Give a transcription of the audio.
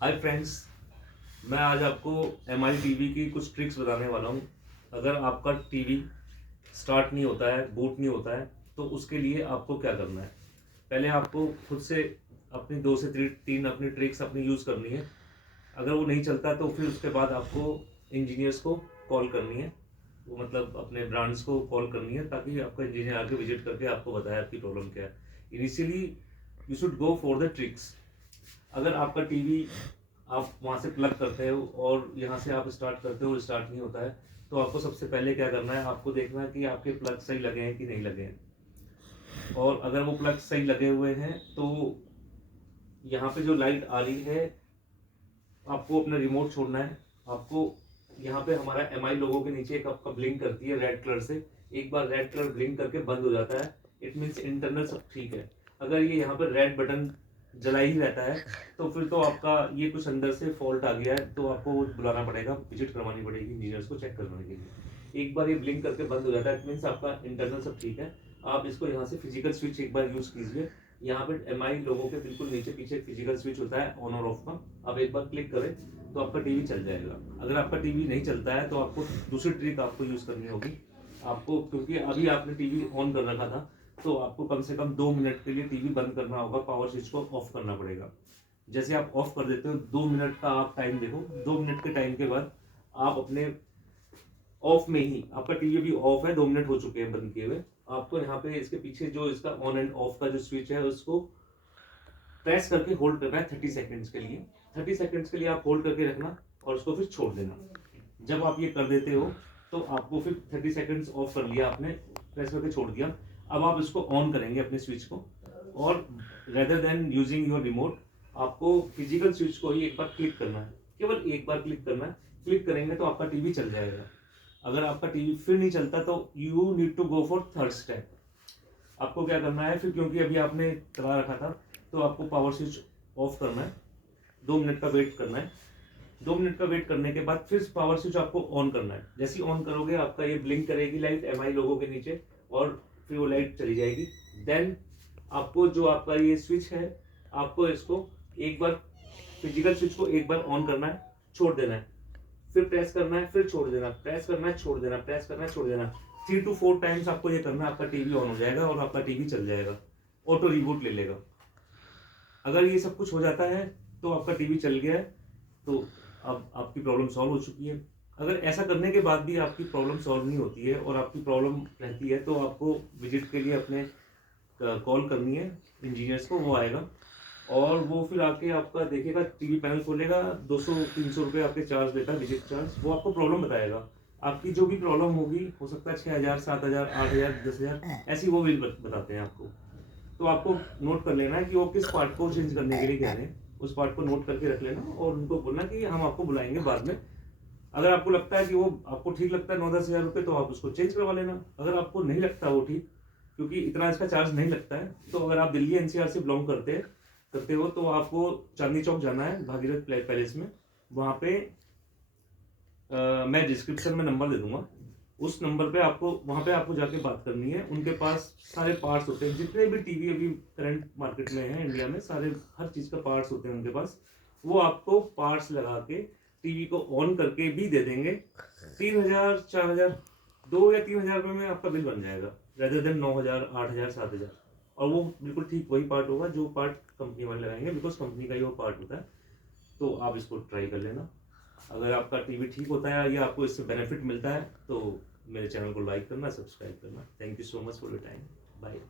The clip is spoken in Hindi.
हाय फ्रेंड्स, मैं आज आपको एम आई टीवी की कुछ ट्रिक्स बताने वाला हूँ। अगर आपका टीवी स्टार्ट नहीं होता है, बूट नहीं होता है, तो उसके लिए आपको क्या करना है। पहले आपको खुद से अपनी 2 से 3 अपनी ट्रिक्स अपनी यूज़ करनी है। अगर वो नहीं चलता तो फिर उसके बाद आपको इंजीनियर्स को कॉल करनी है, वो मतलब अपने ब्रांड्स को कॉल करनी है, ताकि आपका इंजीनियर आके विजिट करके आपको बताए आपकी प्रॉब्लम क्या है। Initially you should go for the tricks. अगर आपका टीवी आप वहाँ से प्लग करते हो और यहाँ से आप स्टार्ट करते हो, स्टार्ट नहीं होता है, तो आपको सबसे पहले क्या करना है, आपको देखना है कि आपके प्लग सही लगे हैं कि नहीं लगे हैं। और अगर वो प्लग सही लगे हुए हैं तो यहाँ पे जो लाइट आ रही है, आपको अपना रिमोट छोड़ना है। आपको यहाँ पे हमारा एम आई लोगों के नीचे एक आपका ब्लिंक करती है रेड कलर से। एक बार रेड कलर ब्लिंक करके बंद हो जाता है, इट मीन्स इंटरनल सब ठीक है। अगर ये यहाँ पर रेड बटन जला ही रहता है तो फिर तो आपका ये कुछ अंदर से फॉल्ट आ गया है, तो आपको बुलाना पड़ेगा, विजिट करवानी पड़ेगी इंजीनियर्स को चेक करवाने के लिए। एक बार ये ब्लिंक करके बंद हो जाता है, इट मीन्स आपका इंटरनल सब ठीक है। आप इसको यहाँ से फिजिकल स्विच एक बार यूज कीजिए। यहाँ पे एम आई लोगों के बिल्कुल नीचे पीछे फिजिकल स्विच होता है ऑन और ऑफ का। आप एक बार क्लिक करें तो आपका टीवी चल जाएगा। अगर आपका टीवी नहीं चलता है तो आपको दूसरी ट्रिक आपको यूज करनी होगी। आपको, क्योंकि अभी आपने टीवी ऑन कर रखा था, तो आपको कम से कम 2 मिनट के लिए टीवी बंद करना होगा, पावर स्विच को ऑफ करना पड़ेगा। जैसे आप ऑफ कर देते हो, 2 मिनट का आप टाइम देखो, 2 मिनट के टाइम के बाद आप अपने ऑफ में ही, आपका टीवी भी ऑफ है, 2 मिनट हो चुके हैं बंद किए हुए, आपको यहाँ पे इसके पीछे जो इसका ऑन एंड ऑफ का जो स्विच है उसको प्रेस करके होल्ड करना है 30 सेकेंड्स के लिए। 30 सेकेंड्स के लिए आप होल्ड करके रखना और उसको फिर छोड़ देना। जब आप ये कर देते हो तो आपको फिर 30 सेकेंड्स ऑफ कर लिया आपने, प्रेस करके छोड़ दिया। अब आप इसको ऑन करेंगे अपने स्विच को, और rather than using your remote, आपको फिजिकल स्विच को ही एक बार क्लिक करना है, केवल एक बार क्लिक करना है। क्लिक करेंगे तो आपका टीवी चल जाएगा। अगर आपका टीवी फिर नहीं चलता तो you need to go for third step. आपको क्या करना है फिर, क्योंकि अभी आपने चला रखा था, तो आपको पावर स्विच ऑफ करना है, 2 मिनट का वेट करना है। 2 मिनट का वेट करने के बाद फिर पावर स्विच आपको ऑन करना है। जैसे ही ऑन करोगे आपका ये ब्लिंक करेगी लाइट एम आई लोगों के नीचे, और फिर वो लाइट चली जाएगी। देन आपको जो आपका ये स्विच है, आपको इसको एक बार, फिजिकल स्विच को एक बार ऑन करना है, छोड़ देना है, फिर प्रेस करना है, फिर छोड़ देना, प्रेस करना है, छोड़ देना, प्रेस करना है, छोड़ देना। 3 to 4 टाइम्स आपको ये करना है, आपका टीवी ऑन हो जाएगा और आपका टीवी चल जाएगा, ऑटो रिबूट ले लेगा। अगर ये सब कुछ हो जाता है तो आपका टीवी चल गया है, तो अब आपकी प्रॉब्लम सॉल्व हो चुकी है। अगर ऐसा करने के बाद भी आपकी प्रॉब्लम सॉल्व नहीं होती है और आपकी प्रॉब्लम रहती है, तो आपको विजिट के लिए अपने कॉल करनी है इंजीनियर्स को, वो आएगा और वो फिर आके आपका देखेगा, टीवी पैनल खोलेगा, 200-300 रुपये आपके चार्ज लेता है, विजिट चार्ज। वो आपको प्रॉब्लम बताएगा, आपकी जो भी प्रॉब्लम होगी, हो सकता है 6,000, 7,000, 8,000, 10,000, ऐसी वो बिल बताते हैं आपको। तो आपको नोट कर लेना है कि वो किस पार्ट को चेंज करने के लिए कह रहे हैं, उस पार्ट को नोट करके रख लेना और उनको बोलना कि हम आपको बुलाएंगे बाद में। अगर आपको लगता है कि वो आपको ठीक लगता है 9-10 हज़ार रुपये, तो आप उसको चेंज करवा लेना। अगर आपको नहीं लगता वो ठीक, क्योंकि इतना इसका चार्ज नहीं लगता है, तो अगर आप दिल्ली एनसीआर से बिलोंग करते हो तो आपको चांदनी चौक जाना है, भागीरथ पैलेस में। वहाँ पे मैं डिस्क्रिप्शन में नंबर दे दूंगा, उस नंबर पे आपको, वहाँ पे आपको जाके बात करनी है। उनके पास सारे पार्ट्स होते हैं, जितने भी टीवी अभी करंट मार्केट में है इंडिया में, सारे हर चीज़ का पार्ट्स होते हैं उनके पास। वो आपको पार्ट्स लगा के टीवी को ऑन करके भी दे देंगे। 3,000, 4,000, 2 या 3 हज़ार रुपये में आपका बिल बन जाएगा, रेदर देन 9,000, 8,000, 7,000। और वो बिल्कुल ठीक वही पार्ट होगा जो पार्ट कंपनी वाले लगाएंगे, बिकॉज कंपनी का ही वो पार्ट होता है। तो आप इसको ट्राई कर लेना। अगर आपका टीवी ठीक होता है या आपको इससे बेनिफिट मिलता है, तो मेरे चैनल को लाइक करना, सब्सक्राइब करना। Thank you so much for your time. Bye.